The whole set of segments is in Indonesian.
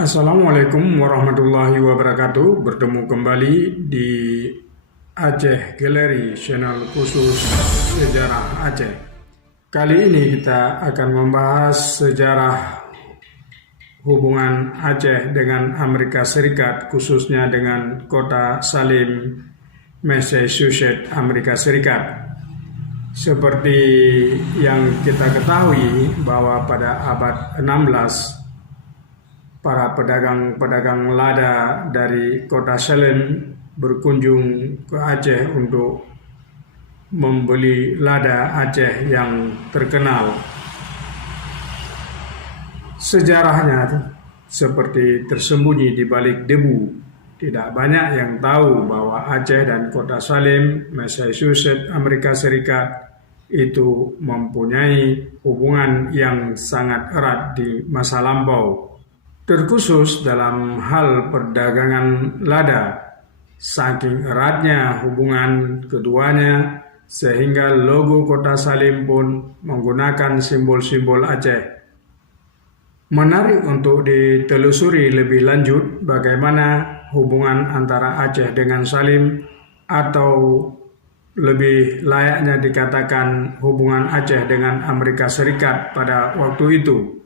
Assalamualaikum warahmatullahi wabarakatuh. Bertemu kembali di Aceh Gallery, channel khusus sejarah Aceh. Kali ini kita akan membahas sejarah hubungan Aceh dengan Amerika Serikat, khususnya dengan kota Salim, Massachusetts, Amerika Serikat. Seperti yang kita ketahui bahwa pada abad 16 para pedagang-pedagang lada dari kota Salim berkunjung ke Aceh untuk membeli lada Aceh yang terkenal. Sejarahnya seperti tersembunyi di balik debu. Tidak banyak yang tahu bahwa Aceh dan kota Salim, Massachusetts, Amerika Serikat itu mempunyai hubungan yang sangat erat di masa lampau. Terkhusus dalam hal perdagangan lada, saking eratnya hubungan keduanya sehingga logo kota Salim pun menggunakan simbol-simbol Aceh. Menarik untuk ditelusuri lebih lanjut bagaimana hubungan antara Aceh dengan Salim, atau lebih layaknya dikatakan hubungan Aceh dengan Amerika Serikat pada waktu itu.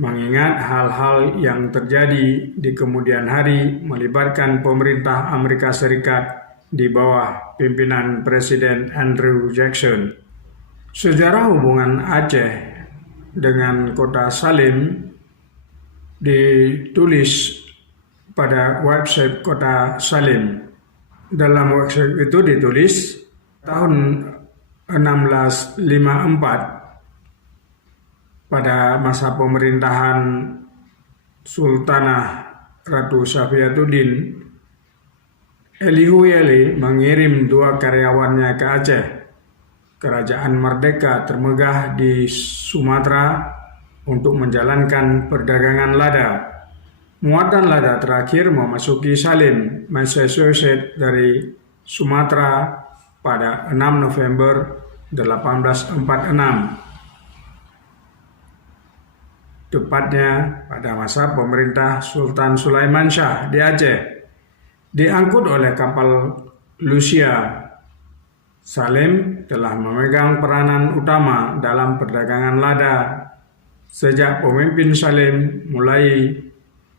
Mengingat hal-hal yang terjadi di kemudian hari melibatkan pemerintah Amerika Serikat di bawah pimpinan Presiden Andrew Jackson. Sejarah hubungan Aceh dengan kota Salim ditulis pada website kota Salim. Dalam website itu ditulis tahun 1654 pada masa pemerintahan Sultanah Ratu Safiyatuddin, Elihu mengirim 2 karyawannya ke Aceh, kerajaan merdeka termegah di Sumatera, untuk menjalankan perdagangan lada. Muatan lada terakhir memasuki Salim, Massachusetts dari Sumatera pada 6 November 1846. Tepatnya pada masa pemerintah Sultan Sulaiman Shah di Aceh. Diangkut oleh kapal Lucia, Salim telah memegang peranan utama dalam perdagangan lada sejak pemimpin Salim mulai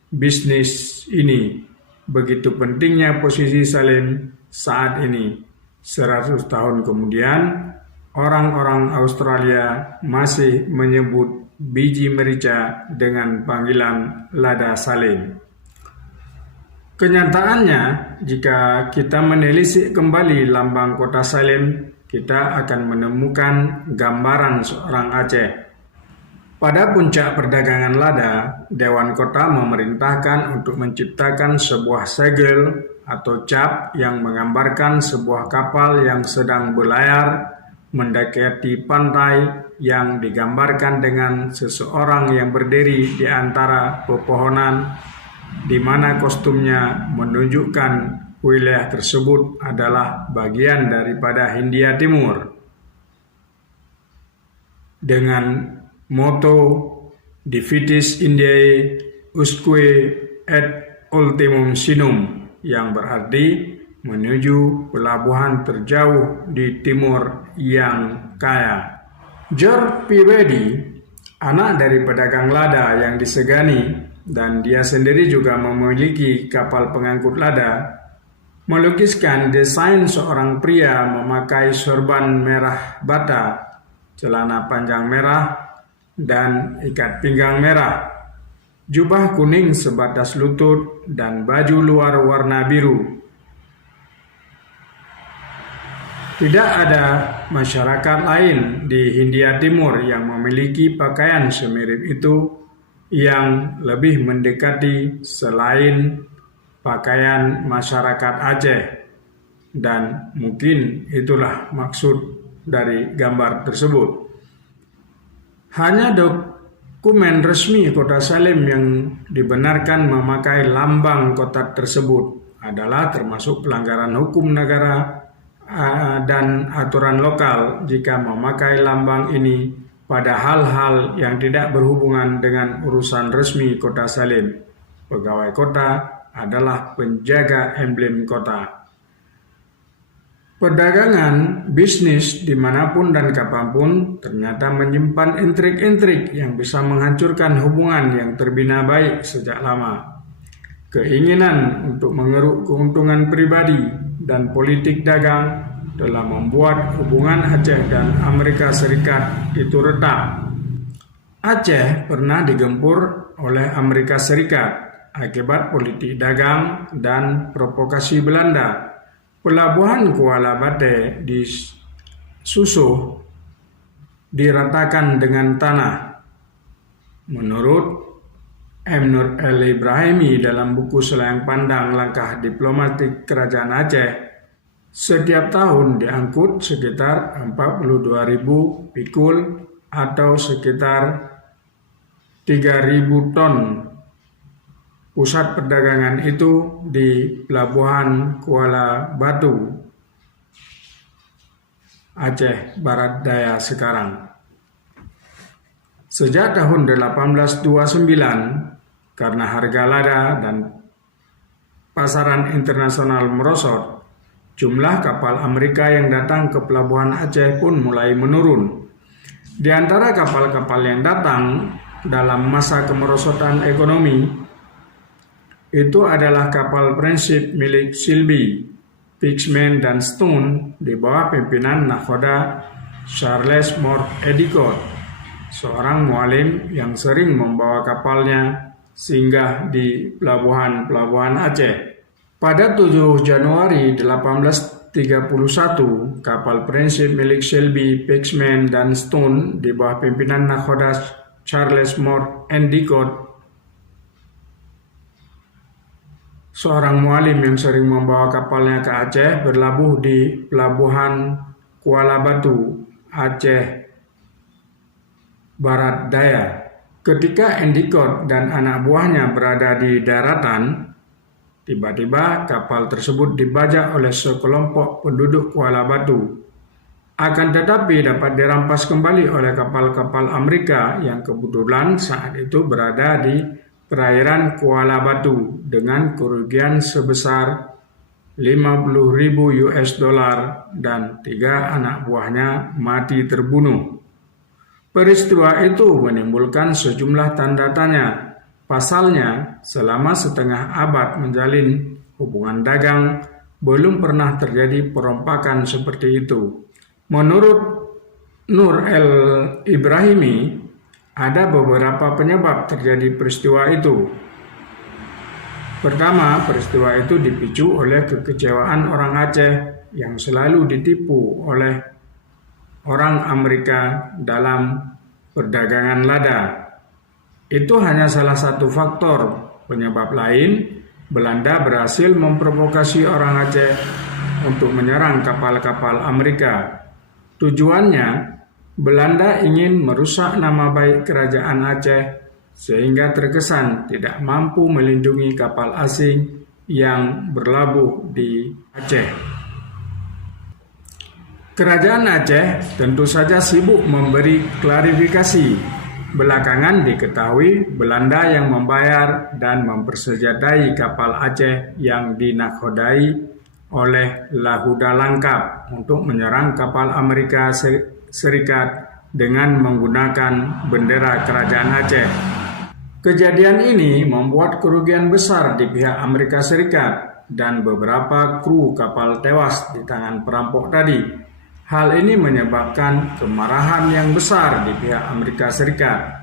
bisnis ini. Begitu pentingnya posisi Salim saat ini. 100 tahun kemudian, orang-orang Australia masih menyebut biji merica dengan panggilan lada Salim. Kenyataannya, jika kita menelisik kembali lambang kota Salim, kita akan menemukan gambaran seorang Aceh. Pada puncak perdagangan lada, Dewan Kota memerintahkan untuk menciptakan sebuah segel atau cap yang menggambarkan sebuah kapal yang sedang berlayar mendekati pantai, yang digambarkan dengan seseorang yang berdiri di antara pepohonan, di mana kostumnya menunjukkan wilayah tersebut adalah bagian daripada Hindia Timur, dengan moto Divitis Indiae usque et ultimum sinum, yang berarti menuju pelabuhan terjauh di timur yang kaya. George P. Weddy, anak dari pedagang lada yang disegani, dan dia sendiri juga memiliki kapal pengangkut lada, melukiskan desain seorang pria memakai sorban merah bata, celana panjang merah, dan ikat pinggang merah, jubah kuning sebatas lutut, dan baju luar warna biru. Tidak ada masyarakat lain di Hindia Timur yang memiliki pakaian semirip itu yang lebih mendekati selain pakaian masyarakat Aceh. Dan mungkin itulah maksud dari gambar tersebut. Hanya dokumen resmi kota Salim yang dibenarkan memakai lambang kota tersebut adalah termasuk pelanggaran hukum negara dan aturan lokal jika memakai lambang ini pada hal-hal yang tidak berhubungan dengan urusan resmi kota Salim. pegawai kota adalah penjaga emblem kota. Perdagangan, bisnis dimanapun dan kapanpun ternyata menyimpan intrik-intrik yang bisa menghancurkan hubungan yang terbina baik sejak lama. Keinginan untuk mengeruk keuntungan pribadi dan politik dagang telah membuat hubungan Aceh dan Amerika Serikat itu retak. Aceh pernah digempur oleh Amerika Serikat akibat politik dagang dan provokasi Belanda. Pelabuhan Kuala Bate di Susoh diratakan dengan tanah. Menurut M. Nur El Ibrahimi dalam buku Selayang Pandang Langkah Diplomatik Kerajaan Aceh, setiap tahun diangkut sekitar 42.000 pikul atau sekitar 3.000 ton. Pusat perdagangan itu di Pelabuhan Kuala Batu, Aceh Barat Daya sekarang. Sejak tahun 1829, karena harga lada dan pasaran internasional merosot, jumlah kapal Amerika yang datang ke pelabuhan Aceh pun mulai menurun. Di antara kapal-kapal yang datang dalam masa kemerosotan ekonomi, itu adalah kapal prinsip milik Silby, Fishman, dan Stone di bawah pimpinan Nakhoda Charles Moore Endicott, seorang mualim yang sering membawa kapalnya singgah di pelabuhan-pelabuhan Aceh. Pada 7 Januari 1831, kapal prinsip milik Shelby, Fishman, dan Stone di bawah pimpinan Nakhoda Charles Moore Endicott, seorang mualim yang sering membawa kapalnya ke Aceh, berlabuh di pelabuhan Kuala Batu, Aceh Barat Daya. Ketika Endicott dan anak buahnya berada di daratan, tiba-tiba kapal tersebut dibajak oleh sekelompok penduduk Kuala Batu. Akan tetapi dapat dirampas kembali oleh kapal-kapal Amerika yang kebetulan saat itu berada di perairan Kuala Batu dengan kerugian sebesar 50.000 US dollar dan 3 anak buahnya mati terbunuh. Peristiwa itu menimbulkan sejumlah tanda tanya. Pasalnya, selama setengah abad menjalin hubungan dagang, belum pernah terjadi perompakan seperti itu. Menurut Nur El Ibrahimi, ada beberapa penyebab terjadi peristiwa itu. Pertama, peristiwa itu dipicu oleh kekecewaan orang Aceh yang selalu ditipu oleh orang Amerika dalam perdagangan lada. Itu hanya salah satu faktor. Penyebab lain, Belanda berhasil memprovokasi orang Aceh untuk menyerang kapal-kapal Amerika. Tujuannya, Belanda ingin merusak nama baik kerajaan Aceh sehingga terkesan tidak mampu melindungi kapal asing yang berlabuh di Aceh. Kerajaan Aceh tentu saja sibuk memberi klarifikasi. Belakangan diketahui Belanda yang membayar dan mempersenjatai kapal Aceh yang dinakhodai oleh Lahuda Langkap untuk menyerang kapal Amerika Serikat dengan menggunakan bendera kerajaan Aceh. Kejadian ini membuat kerugian besar di pihak Amerika Serikat dan beberapa kru kapal tewas di tangan perampok tadi. Hal ini menyebabkan kemarahan yang besar di pihak Amerika Serikat.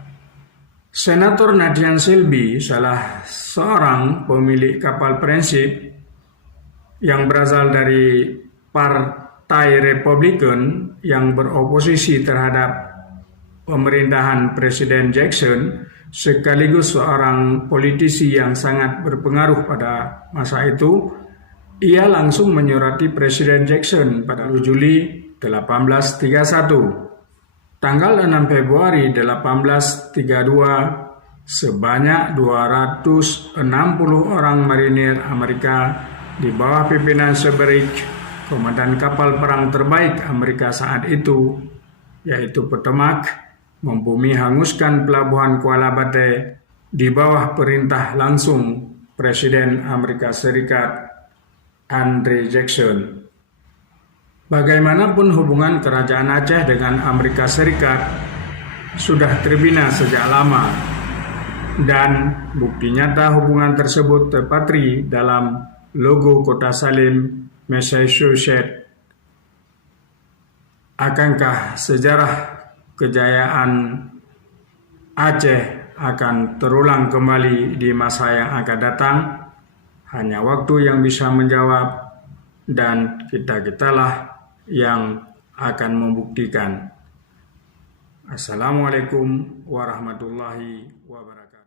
Senator Nadian Shelby, salah seorang pemilik kapal prinsip yang berasal dari Partai Republikan yang beroposisi terhadap pemerintahan Presiden Jackson, sekaligus seorang politisi yang sangat berpengaruh pada masa itu, ia langsung menyurati Presiden Jackson pada 7 Juli 1831. Tanggal 6 Februari 1832, sebanyak 260 orang marinir Amerika di bawah pimpinan Sherbridge, komandan kapal perang terbaik Amerika saat itu, yaitu Potomac, membumi hanguskan pelabuhan Kuala Bate di bawah perintah langsung Presiden Amerika Serikat Andrew Jackson. Bagaimanapun hubungan Kerajaan Aceh dengan Amerika Serikat sudah terbina sejak lama, dan bukti nyata hubungan tersebut terpatri dalam logo Kota Salim, Massachusetts. Akankah sejarah kejayaan Aceh akan terulang kembali di masa yang akan datang? Hanya waktu yang bisa menjawab, dan kita-kitalah yang akan membuktikan. Assalamualaikum warahmatullahi wabarakatuh.